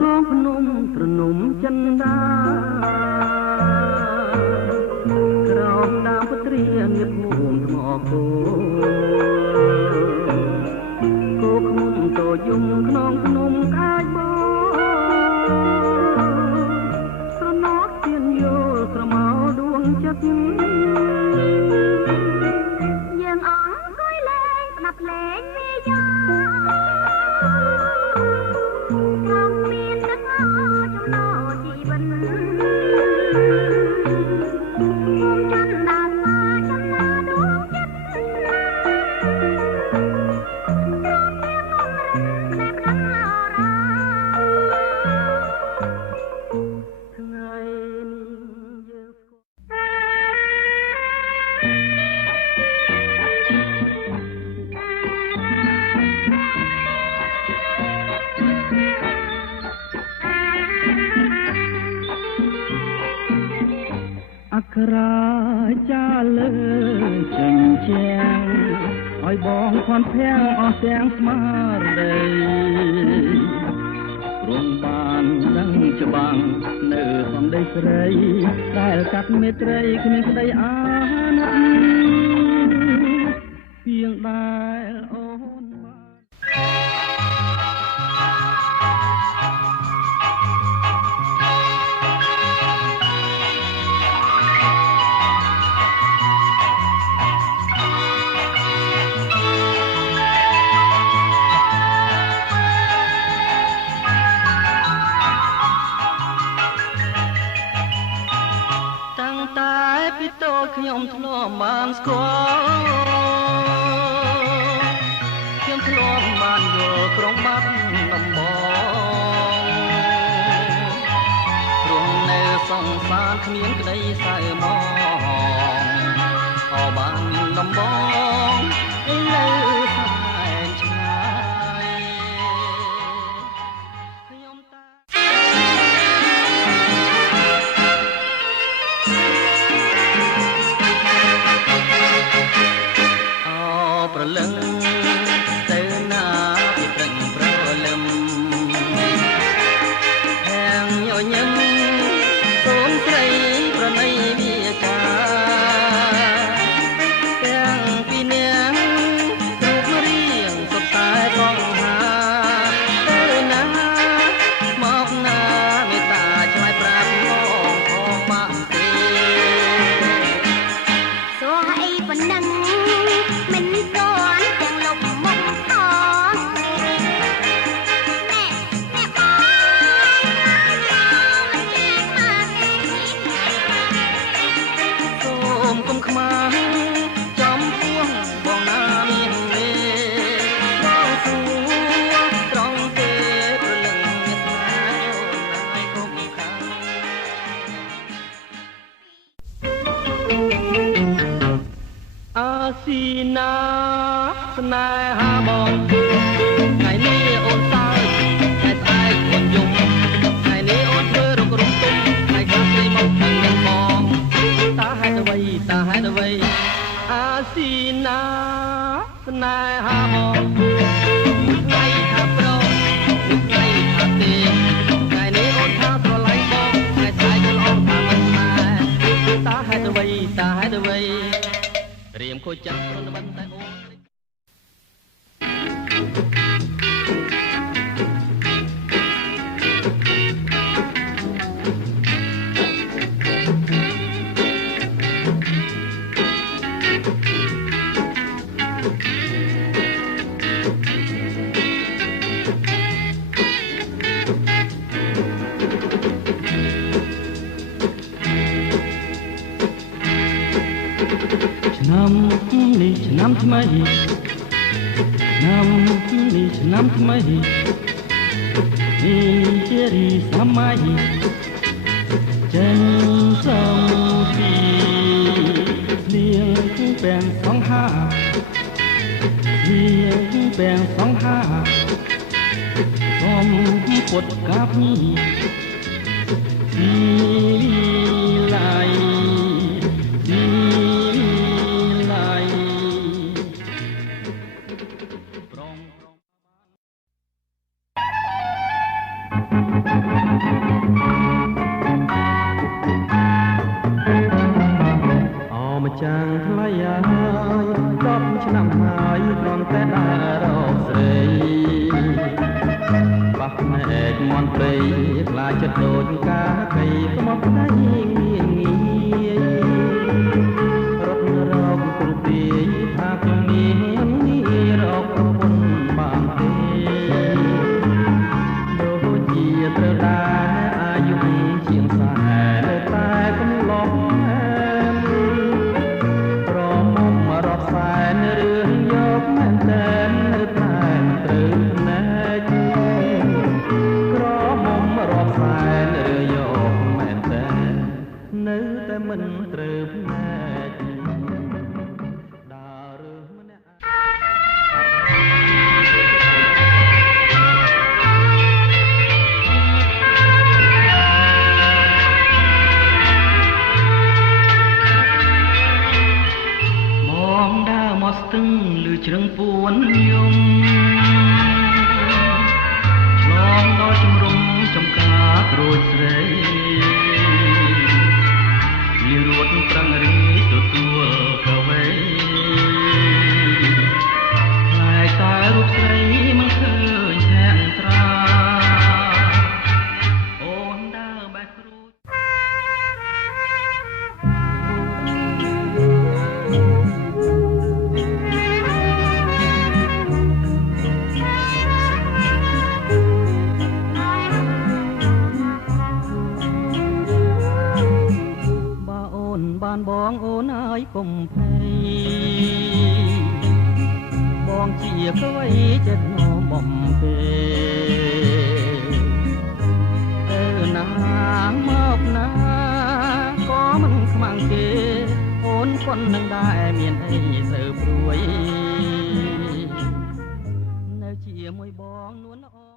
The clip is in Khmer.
កងភ្នំត្រនំចិនដាក្រោមដើមពទ្រាងៀបភូមិថ្មគោគោឃ្មុំតយំក្នុងភ្នំកាយបោស្រណោះទៀនយល់ស្រមោដួងចិត្តយើងអង្គុយលេងស្ដាប់លេងពីយ៉ាក្រចាលើចិញ្ចាំងឲ្យបងខន់ភាំងអស់ទាំងស្មារតីរំបានដឹងច្បាំងនៅសំដីស្រីដែលកាត់មេត្រីគ្មានក្តីអាណិតពីងដែលអូនខ្ញុំធ្លាប់បានស្គាល់ខ្ញុំធ្លាប់បានយល់ក្រុងបាត់ដំបងរងនៅសង្សារគ្មានក្តីសៅមកអបានដំបងឥឡូវសែនឆ្ងាយខ្ញុំតាប្រលឹងទៅណាពីព្រឹងប្រលឹមហាងញញឹមសូមស្រីប្រណីវាចាទាំងពីនាងរូបរាងសុទ្ធតែកងហាទៅណាមកណាមេត្តាឆ្លើយប្រាប់មកផងបានទេសួរអីប៉ុណ្ណឹងមិនស៊ីណាស្នេហាបងថ្ងៃនេះអូនសើចថ្ងៃស្អែកអូនយំថ្ងៃនេះអូនធ្វើរុករំទុំថ្ងៃខាងនេះមកពីនឹងបងតាហេតុអ្វីអាស៊ីណាស្នេហាបងថ្ងៃថាប្រុសថ្ងៃថាទេថ្ងៃនេះអូនថាស្រឡាញ់បងថ្ងៃស្អែកអូនអត់ថាមិនស្នេហ៍តាហេតុអ្វីរៀមខូចចិត្តព្រោះតែអូនឆ្នាំនេះឆ្នាំថ្មីនេះជារីសម័យចិនសំពីលៀងពេងសង្ហាសូមពុតកាប់ស៊ីឡៃ ម្ចាស់ថ្លៃហើយ10ឆ្នាំហើយគ្រាន់តែដើររកស្រីបោះភ្នែកមន់ព្រៃខ្លាចចិត្តដូចកាកៃខ្មោចដៃងាយងាយរត់រកគ្រប់ទីថាខ្ញុំមានងាររកប្រពន្ធបានទេដូចជាត្រូវដែរអាយុជាង40តែកំឡុងរឿងយកមែនតែនៅតែត្រូវណែកក្រមុំរាប់សែនរឿងយកមែនតែនៅតែមិនត្រូវណែកដើររឿងម្នាក់មកស្ទឹងឬជ្រឹងពួនយំឆ្លងដល់ជំរំចំការក្រូចស្រីលីរួតប្រឹងរីទទួលប្រវេតែតែរូបស្រីមិនឃើញធាក់ត្រាអូនដើរបែកក្រូចបានបងអូនហើយកុំភ័យបងជាក្វៃចិត្តនោមបំពេទៅណាមកណាក៏មិនខ្មាំងគេអូនប៉ុននឹងដែរមានអីទៅព្រួយនៅជាមួយបងនួនល្អ